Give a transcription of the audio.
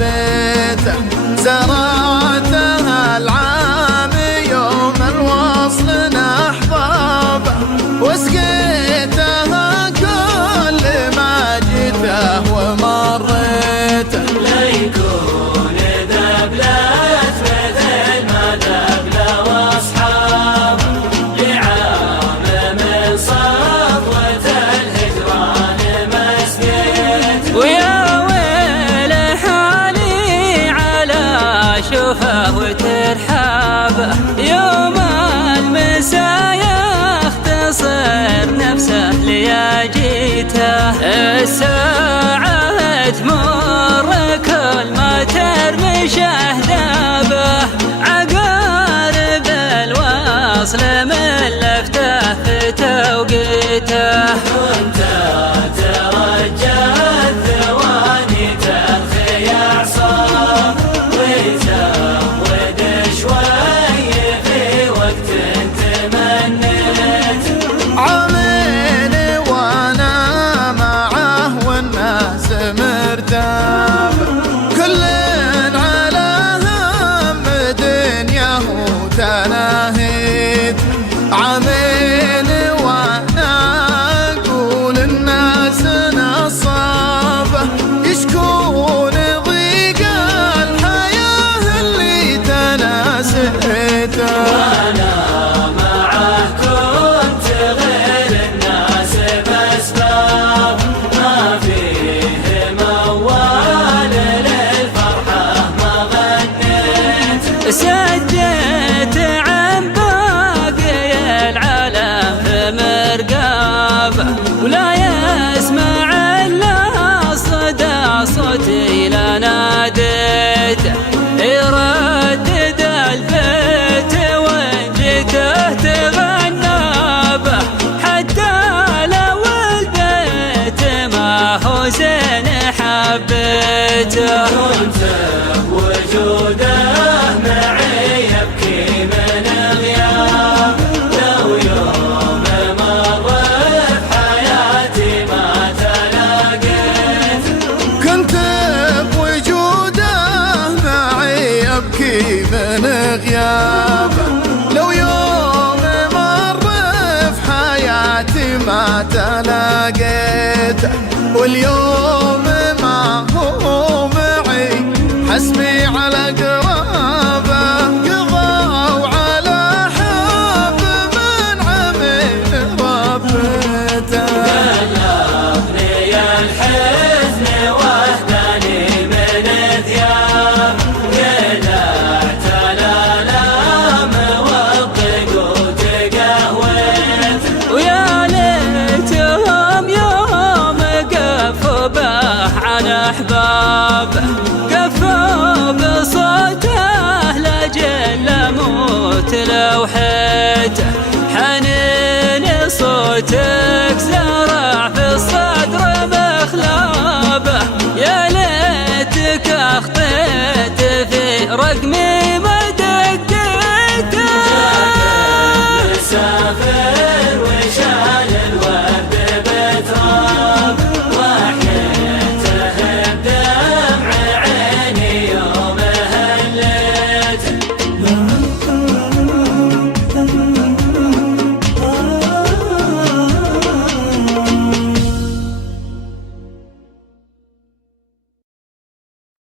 بيته، زرعتها العام يوم الوصل أحبابه، وسقيتها كل ما جيته ومريته. لا يكون ذبلت مثل ما ذبله واصحابه، لعام من صفوة الهجران مسقيت. ويا ويل حالي على شوفه وترحابه، يوم المساء يختصر نفسه ليجيته، الساعة تمر كل ما ترمش أهدابه، عقارب الوصل من لفته في توقيته. كنت ترجى الثواني ترخي أعصاب، وتزود شوي في وقت تمنيت. عامين وانا معه والناس مرتاب، كل على هم دنياه تناهيد. عامين وانا اقول الناس نصابه، يشكون ضيق الحياه اللي تناسيته. وأنا معه كنت غير الناس بأسباب، ما فيه موال للفرحة ما غنيت. سجيت عن باقي العالم في مرقابه، ولا يسمع إلا صدى صوتي لا ناديته، يردد البيت وإن جيته تغنى به، حتى لو البيت ما هو زين حبيته. كنت بوجوده معي يبكي من غياب، لو يوم مر بحياتي ما تلاقيت. كنت بوجوده معي يبكي من غيابه، لو يوم مر في حياتي ما تلاقيته. واليوم ما هو معي حسبي على قرابه، قضوا على حب من عمل ربته. بلغني الحزن واهداني من ثياب، قلعت الآلام والضيق وتقهويت. ويا ليتهم يوم قفوا به عن أحبابه، قفوا بصوته لأجل أموت لو حيته، حنين صوته